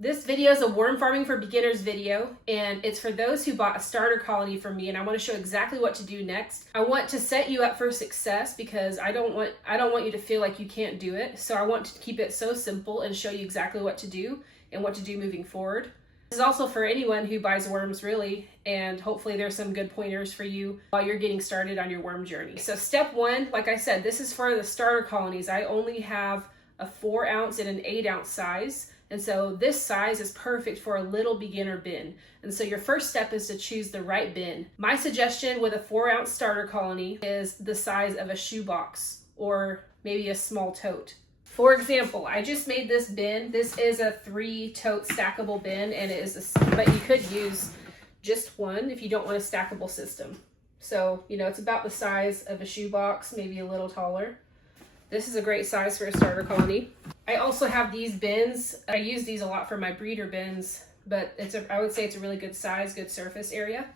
This video is a worm farming for beginners video, and it's for those who bought a starter colony from me, and I want to show exactly what to do next. I want to set you up for success because I don't want you to feel like you can't do it. So I want to keep it so simple and show you exactly what to do and what to do moving forward. This is also for anyone who buys worms really, and hopefully there's some good pointers for you while you're getting started on your worm journey. So step one, like I said, this is for the starter colonies. I only have a 4 ounce and an 8 ounce size. And so this size is perfect for a little beginner bin. And so your first step is to choose the right bin. My suggestion with a 4 ounce starter colony is the size of a shoebox or maybe a small tote. For example, I just made this bin. This is a 3 tote stackable bin, and it is but you could use just one if you don't want a stackable system. So, it's about the size of a shoebox, maybe a little taller. This is a great size for a starter colony. I also have these bins. I use these a lot for my breeder bins, but I would say it's a really good size, good surface area.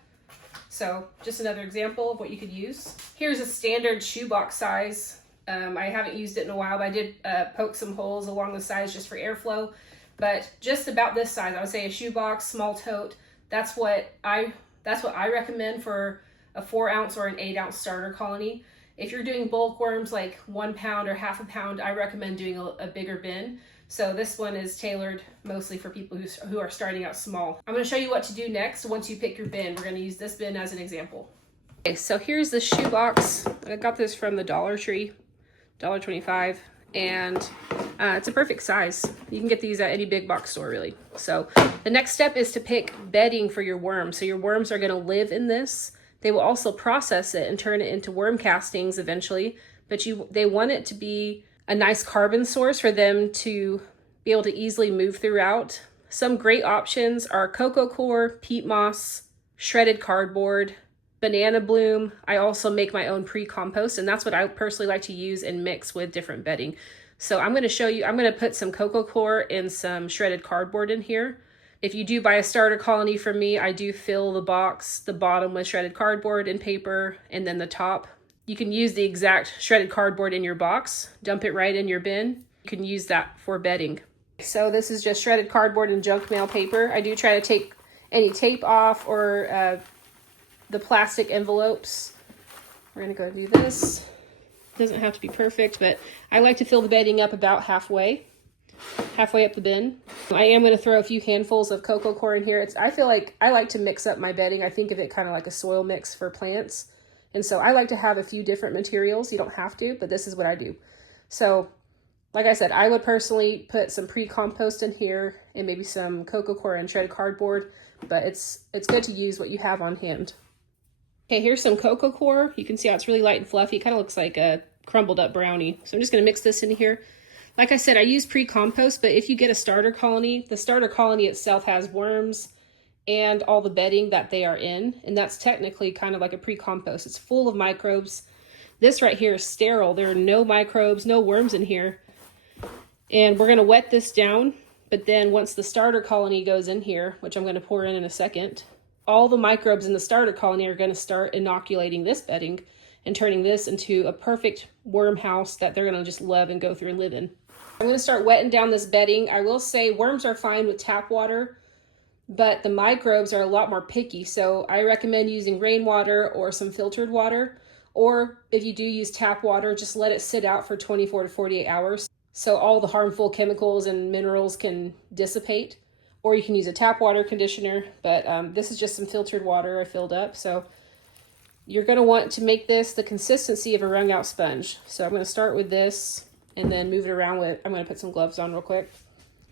So just another example of what you could use. Here's a standard shoebox size. I haven't used it in a while, but I did poke some holes along the sides just for airflow. But just about this size, I would say a shoebox, small tote. That's what I recommend for a 4 ounce or an 8 ounce starter colony. If you're doing bulk worms like 1 pound or half a pound, I recommend doing a bigger bin. So this one is tailored mostly for people who are starting out small. I'm going to show you what to do next once you pick your bin. We're going to use this bin as an example. Okay, so here's the shoebox. I got this from the Dollar Tree, $1.25, and it's a perfect size. You can get these at any big box store really. So the next step is to pick bedding for your worms. So your worms are going to live in this. They will also process it and turn it into worm castings eventually, but they want it to be a nice carbon source for them to be able to easily move throughout. Some great options are cocoa coir, peat moss, shredded cardboard, banana bloom. I also make my own pre-compost, and that's what I personally like to use and mix with different bedding. So I'm going to show you, I'm going to put some cocoa coir and some shredded cardboard in here. If you do buy a starter colony from me, I do fill the bottom with shredded cardboard and paper, and then the top. You can use the exact shredded cardboard in your box, dump it right in your bin. You can use that for bedding. So this is just shredded cardboard and junk mail paper. I do try to take any tape off or the plastic envelopes. We're gonna go do this. Doesn't have to be perfect, but I like to fill the bedding up about halfway up the bin. I am going to throw a few handfuls of cocoa coir in here. I feel like I like to mix up my bedding. I think of it kind of like a soil mix for plants. And so I like to have a few different materials. You don't have to, but this is what I do. So like I said, I would personally put some pre-compost in here and maybe some cocoa coir and shredded cardboard, but it's good to use what you have on hand. Okay, here's some cocoa coir. You can see how it's really light and fluffy. It kind of looks like a crumbled up brownie. So I'm just going to mix this in here. Like I said, I use pre-compost, but if you get a starter colony, the starter colony itself has worms and all the bedding that they are in, and that's technically kind of like a pre-compost. It's full of microbes. This right here is sterile. There are no microbes, no worms in here. And we're going to wet this down, but then once the starter colony goes in here, which I'm going to pour in a second, all the microbes in the starter colony are going to start inoculating this bedding and turning this into a perfect worm house that they're going to just love and go through and live in. I'm going to start wetting down this bedding. I will say worms are fine with tap water, but the microbes are a lot more picky. So I recommend using rainwater or some filtered water. Or if you do use tap water, just let it sit out for 24 to 48 hours so all the harmful chemicals and minerals can dissipate. Or you can use a tap water conditioner, but this is just some filtered water I filled up. So you're going to want to make this the consistency of a wrung out sponge. So I'm going to start with this and then move it around with, I'm going to put some gloves on real quick.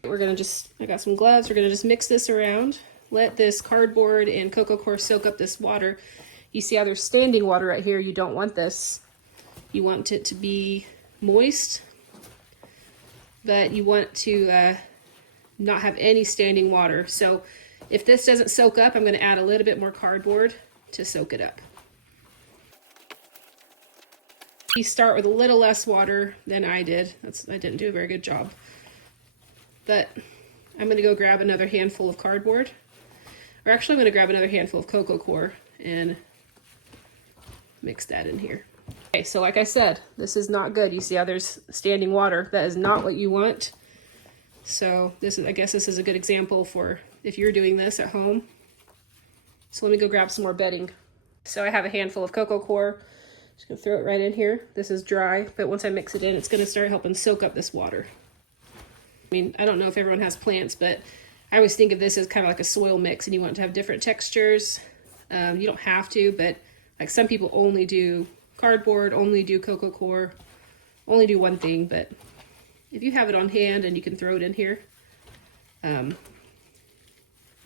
We're going to I got some gloves. We're going to just mix this around. Let this cardboard and cocoa coir soak up this water. You see how there's standing water right here. You don't want this. You want it to be moist, but you want to not have any standing water. So if this doesn't soak up, I'm going to add a little bit more cardboard to soak it up. You start with a little less water than I did. I didn't do a very good job. But I'm going to go grab another handful of cardboard. Or actually, I'm going to grab another handful of cocoa coir and mix that in here. Okay, so like I said, this is not good. You see how there's standing water. That is not what you want. So this is, I guess this is a good example for if you're doing this at home. So let me go grab some more bedding. So I have a handful of cocoa coir. Just gonna throw it right in here. This is dry, but once I mix it in, it's gonna start helping soak up this water. I mean, I don't know if everyone has plants, but I always think of this as kind of like a soil mix, and you want it to have different textures. You don't have to, but like some people only do cardboard, only do cocoa coir, only do one thing, but if you have it on hand and you can throw it in here, then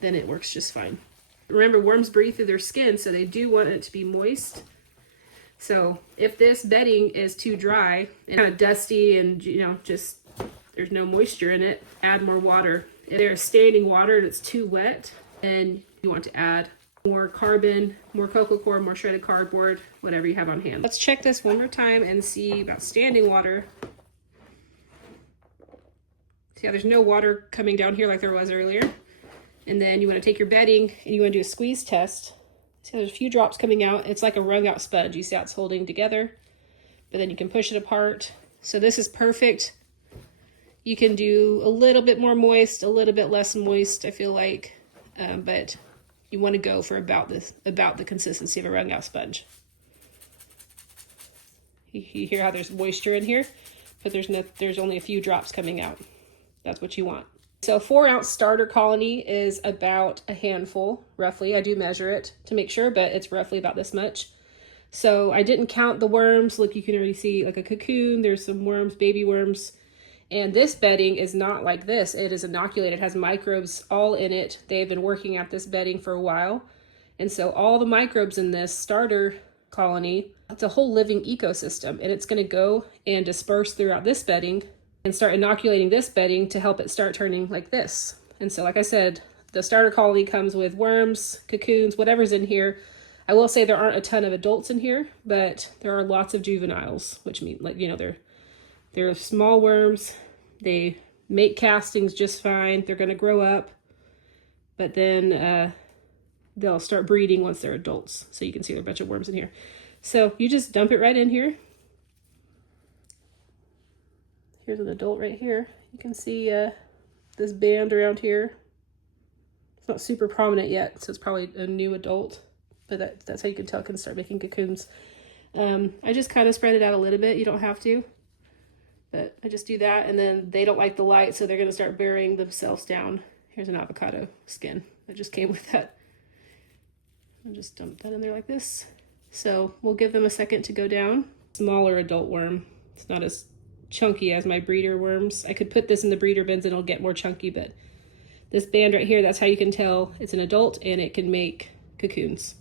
it works just fine. Remember, worms breathe through their skin, so they do want it to be moist. So if this bedding is too dry and kind of dusty and, you know, just there's no moisture in it, add more water. If there's standing water and it's too wet, then you want to add more carbon, more cocoa coir, more shredded cardboard, whatever you have on hand. Let's check this one more time and see about standing water. See how there's no water coming down here like there was earlier. And then you want to take your bedding and you want to do a squeeze test. See, there's a few drops coming out. It's like a wrung out sponge. You see how it's holding together, but then you can push it apart. So this is perfect. You can do a little bit more moist, a little bit less moist, I feel like, but you want to go for about the consistency of a wrung out sponge. You hear how there's moisture in here, but there's only a few drops coming out. That's what you want. So a 4-ounce starter colony is about a handful, roughly. I do measure it to make sure, but it's roughly about this much. So I didn't count the worms. Look, you can already see like a cocoon. There's some worms, baby worms. And this bedding is not like this. It is inoculated. It has microbes all in it. They've been working at this bedding for a while. And so all the microbes in this starter colony, it's a whole living ecosystem. And it's going to go and disperse throughout this bedding and start inoculating this bedding to help it start turning like this. And so, like I said, the starter colony comes with worms, cocoons, whatever's in here. I will say there aren't a ton of adults in here, but there are lots of juveniles, which mean, like, you know, they're small worms. They make castings just fine. They're going to grow up, but then they'll start breeding once they're adults. So you can see there are a bunch of worms in here. So you just dump it right in here. Here's an adult right here. You can see this band around here. It's not super prominent yet, so it's probably a new adult, but that's how you can tell it can start making cocoons. I just kind of spread it out a little bit. You don't have to, but I just do that, and then they don't like the light, so they're going to start burying themselves down. Here's an avocado skin that just came with that. I'll just dump that in there like this. So we'll give them a second to go down. Smaller adult worm. It's not as chunky as my breeder worms. I could put this in the breeder bins and it'll get more chunky, but this band right here, that's how you can tell it's an adult and it can make cocoons.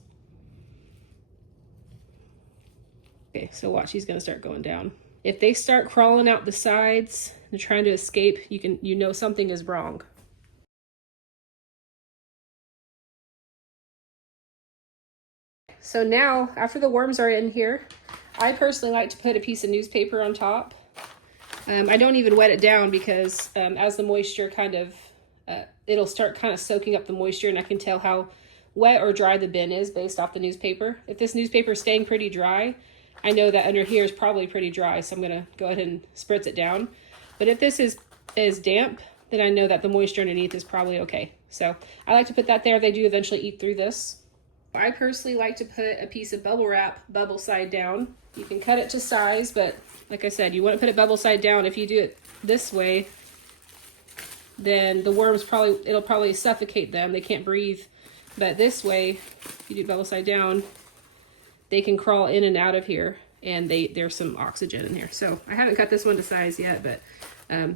Okay, so watch, he's gonna start going down. If they start crawling out the sides and trying to escape, you know something is wrong. So now, after the worms are in here, I personally like to put a piece of newspaper on top. I don't even wet it down because as the moisture kind of, it'll start kind of soaking up the moisture, and I can tell how wet or dry the bin is based off the newspaper. If this newspaper is staying pretty dry, I know that under here is probably pretty dry, so I'm gonna go ahead and spritz it down. But if this is damp, then I know that the moisture underneath is probably okay. So I like to put that there. They do eventually eat through this. I personally like to put a piece of bubble wrap bubble side down. You can cut it to size, but like I said, you want to put it bubble side down. If you do it this way, then the worms it'll probably suffocate them. They can't breathe. But this way, if you do bubble side down, they can crawl in and out of here, and there's some oxygen in here. So I haven't cut this one to size yet, but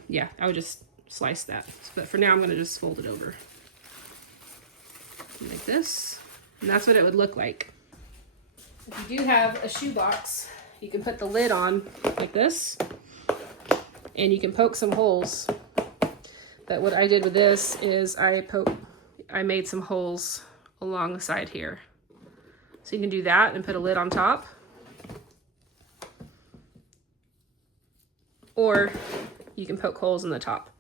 yeah, I would just slice that. But for now, I'm going to just fold it over like this. And that's what it would look like. If you do have a shoebox, you can put the lid on like this, and you can poke some holes. But what I did with this is I made some holes along the side here. So you can do that and put a lid on top. Or you can poke holes in the top.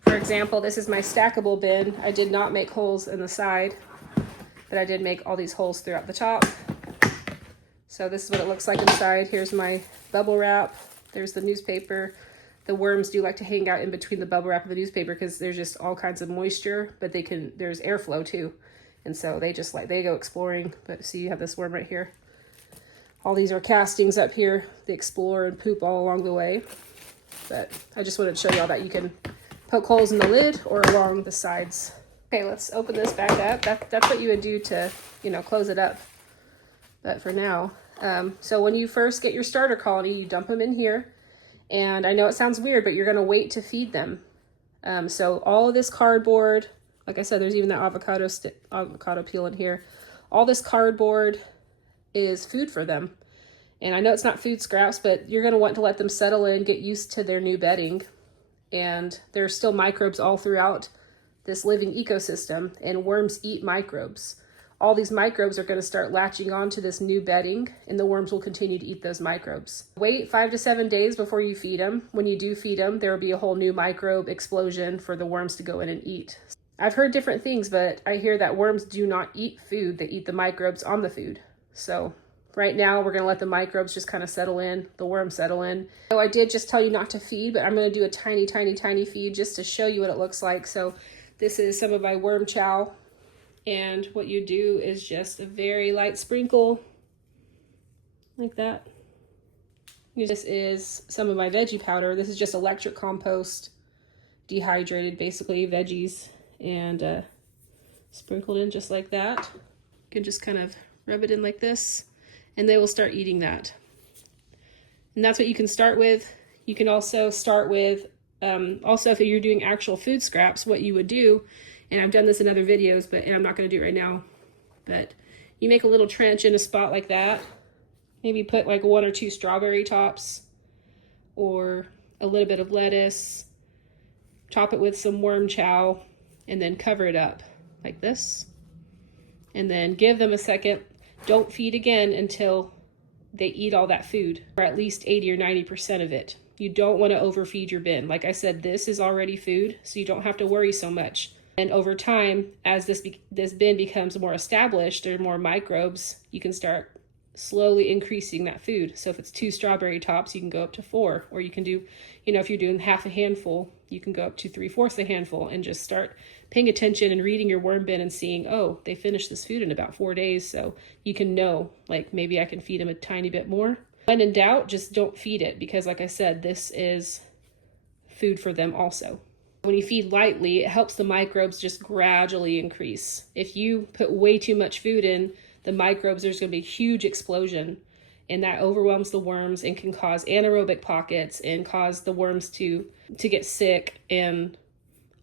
For example, this is my stackable bin. I did not make holes in the side, but I did make all these holes throughout the top. So this is what it looks like inside. Here's my bubble wrap. There's the newspaper. the worms do like to hang out in between the bubble wrap of the newspaper because there's just all kinds of moisture, but there's airflow too. And so they go exploring. But see, you have this worm right here. All these are castings up here. They explore and poop all along the way. But I just wanted to show y'all that you can poke holes in the lid or along the sides. Okay, let's open this back up. That's what you would do to, close it up. But for now, so when you first get your starter colony, you dump them in here. And I know it sounds weird, but you're going to wait to feed them. So all of this cardboard, like I said, there's even that avocado peel in here. All this cardboard is food for them. And I know it's not food scraps, but you're going to want to let them settle in, get used to their new bedding. And there's still microbes all throughout this living ecosystem, and worms eat microbes. All these microbes are going to start latching onto this new bedding, and the worms will continue to eat those microbes. Wait 5 to 7 days before you feed them. When you do feed them, there will be a whole new microbe explosion for the worms to go in and eat. I've heard different things, but I hear that worms do not eat food. They eat the microbes on the food. So right now, we're going to let the microbes just kind of settle in, the worms settle in. So I did just tell you not to feed, but I'm going to do a tiny, tiny, tiny feed just to show you what it looks like. So this is some of my worm chow. And what you do is just a very light sprinkle, like that. This is some of my veggie powder. This is just electric compost, dehydrated, basically, veggies, and sprinkled in just like that. You can just kind of rub it in like this, and they will start eating that. And that's what you can start with. You can also start with, if you're doing actual food scraps, what you would do, and I've done this in other videos, and I'm not going to do it right now, but you make a little trench in a spot like that. Maybe put like 1 or 2 strawberry tops or a little bit of lettuce. Top it with some worm chow and then cover it up like this. And then give them a second. Don't feed again until they eat all that food, or at least 80 or 90% of it. You don't want to overfeed your bin. Like I said, this is already food, so you don't have to worry so much. And over time, as this bin becomes more established, there are more microbes, you can start slowly increasing that food. So if it's 2 strawberry tops, you can go up to 4. Or you can do, if you're doing half a handful, you can go up to 3/4 a handful, and just start paying attention and reading your worm bin and seeing, oh, they finished this food in about 4 days. So you can know, like, maybe I can feed them a tiny bit more. When in doubt, just don't feed it, because like I said, this is food for them also. When you feed lightly, it helps the microbes just gradually increase. If you put way too much food in, the microbes, there's going to be a huge explosion, and that overwhelms the worms and can cause anaerobic pockets and cause the worms to get sick and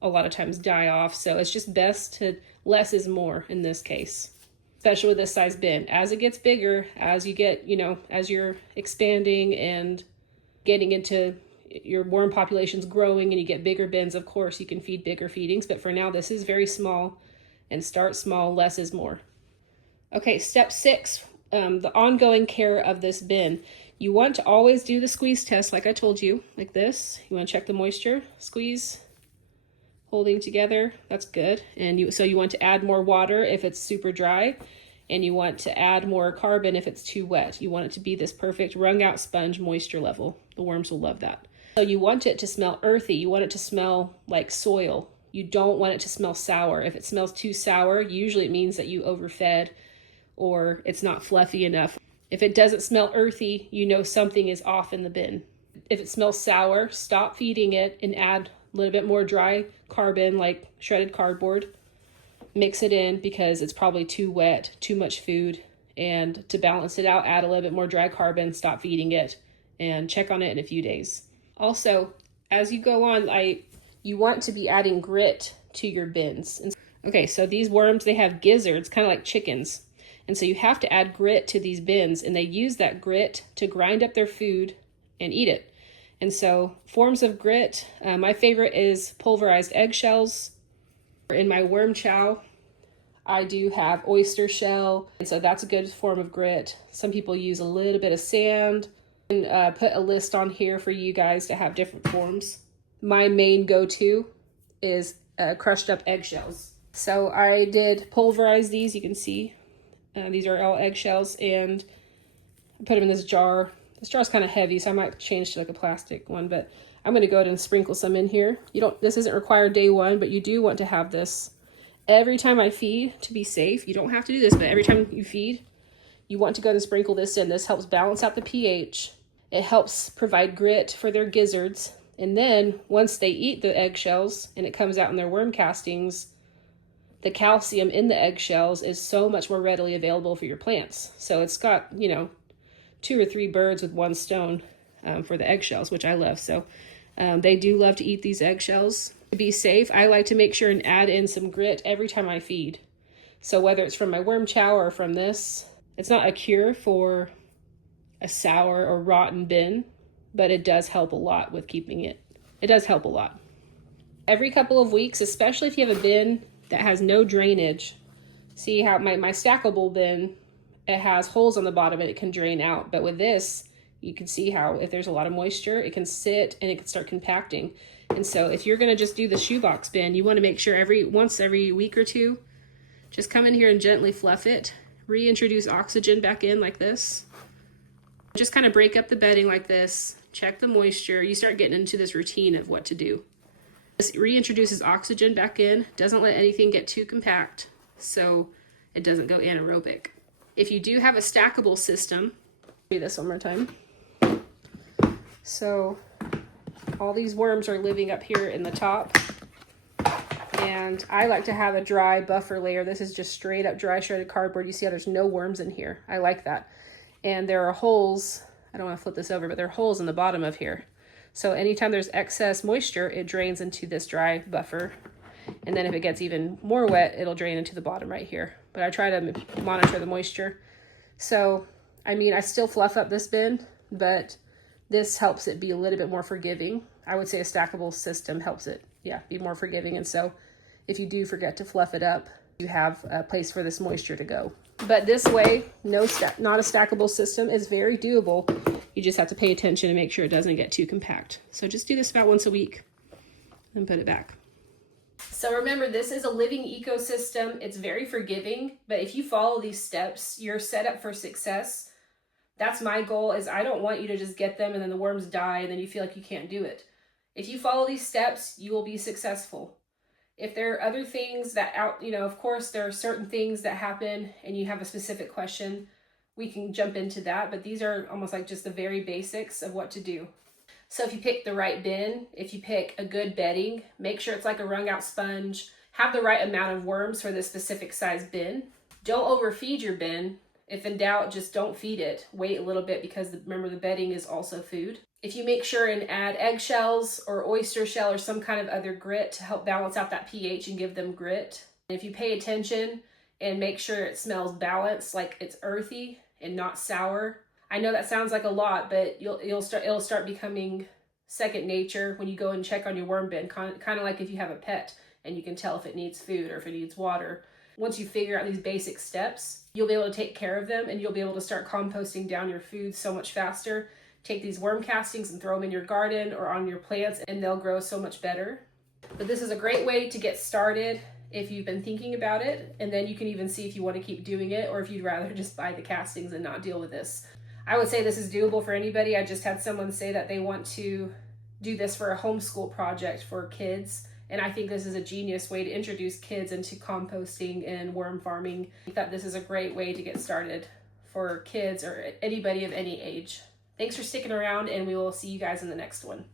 a lot of times die off. So it's just best to less is more in this case, especially with this size bin. As it gets bigger, as you get, as you're expanding and getting into your worm population's growing and you get bigger bins, of course, you can feed bigger feedings. But for now, this is very small, and start small, less is more. Okay, step 6, the ongoing care of this bin. You want to always do the squeeze test like I told you, like this. You want to check the moisture, squeeze, holding together, that's good. And so you want to add more water if it's super dry, and you want to add more carbon if it's too wet. You want it to be this perfect wrung out sponge moisture level. The worms will love that. So you want it to smell earthy. You want it to smell like soil. You don't want it to smell sour. If it smells too sour, usually it means that you overfed or it's not fluffy enough. If it doesn't smell earthy, you know something is off in the bin. If it smells sour, stop feeding it and add a little bit more dry carbon, like shredded cardboard. Mix it in because it's probably too wet, too much food. And to balance it out, add a little bit more dry carbon, stop feeding it, and check on it in a few days. Also, as you go on, you want to be adding grit to your bins. Okay, so these worms, they have gizzards, kind of like chickens. And so you have to add grit to these bins, and they use that grit to grind up their food and eat it. And so forms of grit, my favorite is pulverized eggshells. In my worm chow, I do have oyster shell, and so that's a good form of grit. Some people use a little bit of sand. And put a list on here for you guys to have different forms. My main go-to is crushed up eggshells. So I did pulverize these, you can see. These are all eggshells, and I put them in this jar. This jar is kind of heavy, so I might change to like a plastic one, but I'm going to go ahead and sprinkle some in here. This isn't required day one, but you do want to have this every time I feed to be safe. You don't have to do this, but every time you feed, you want to go and sprinkle this in. This helps balance out the pH. It helps provide grit for their gizzards. And then once they eat the eggshells and it comes out in their worm castings, the calcium in the eggshells is so much more readily available for your plants. So it's got, you know, 2 or 3 birds with one stone for the eggshells, which I love. So they do love to eat these eggshells. To be safe, I like to make sure and add in some grit every time I feed. So whether it's from my worm chow or from this, it's not a cure for a sour or rotten bin, but it does help a lot with keeping it. It does help a lot. Every couple of weeks, especially if you have a bin that has no drainage. See how my stackable bin, it has holes on the bottom and it can drain out. But with this, you can see how if there's a lot of moisture, it can sit and it can start compacting. And so if you're gonna just do the shoebox bin, you wanna make sure once every week or two, just come in here and gently fluff it, reintroduce oxygen back in like this. Just kind of break up the bedding like this, check the moisture. You start getting into this routine of what to do. This reintroduces oxygen back in, doesn't let anything get too compact, so it doesn't go anaerobic. If you do have a stackable system, do this one more time. So all these worms are living up here in the top, and I like to have a dry buffer layer. This is just straight up dry shredded cardboard. You see how there's no worms in here. I like that. And there are holes, I don't want to flip this over, but there are holes in the bottom of here. So anytime there's excess moisture, it drains into this dry buffer. And then if it gets even more wet, it'll drain into the bottom right here. But I try to monitor the moisture. So, I mean, I still fluff up this bin, but this helps it be a little bit more forgiving. I would say a stackable system helps it, be more forgiving. And so if you do forget to fluff it up, you have a place for this moisture to go. But this way, not a stackable system is very doable. You just have to pay attention and make sure it doesn't get too compact. So just do this about once a week and put it back. So remember, this is a living ecosystem. It's very forgiving, but if you follow these steps, you're set up for success. That's my goal. Is I don't want you to just get them and then the worms die and then you feel like you can't do it. If you follow these steps, you will be successful. If there are other things that of course there are certain things that happen and you have a specific question, we can jump into that, but these are almost like just the very basics of what to do. So if you pick the right bin, if you pick a good bedding, make sure it's like a wrung out sponge, have the right amount of worms for this specific size bin. Don't overfeed your bin. If in doubt, just don't feed it. Wait a little bit because remember the bedding is also food. If you make sure and add eggshells or oyster shell or some kind of other grit to help balance out that pH and give them grit. If you pay attention and make sure it smells balanced, like it's earthy and not sour. I know that sounds like a lot, but it'll start becoming second nature when you go and check on your worm bin, kind of like if you have a pet and you can tell if it needs food or if it needs water. Once you figure out these basic steps, you'll be able to take care of them and you'll be able to start composting down your food so much faster. Take these worm castings and throw them in your garden or on your plants and they'll grow so much better. But this is a great way to get started if you've been thinking about it, and then you can even see if you want to keep doing it or if you'd rather just buy the castings and not deal with this. I would say this is doable for anybody. I just had someone say that they want to do this for a homeschool project for kids, and I think this is a genius way to introduce kids into composting and worm farming. I think that this is a great way to get started for kids or anybody of any age. Thanks for sticking around, and we will see you guys in the next one.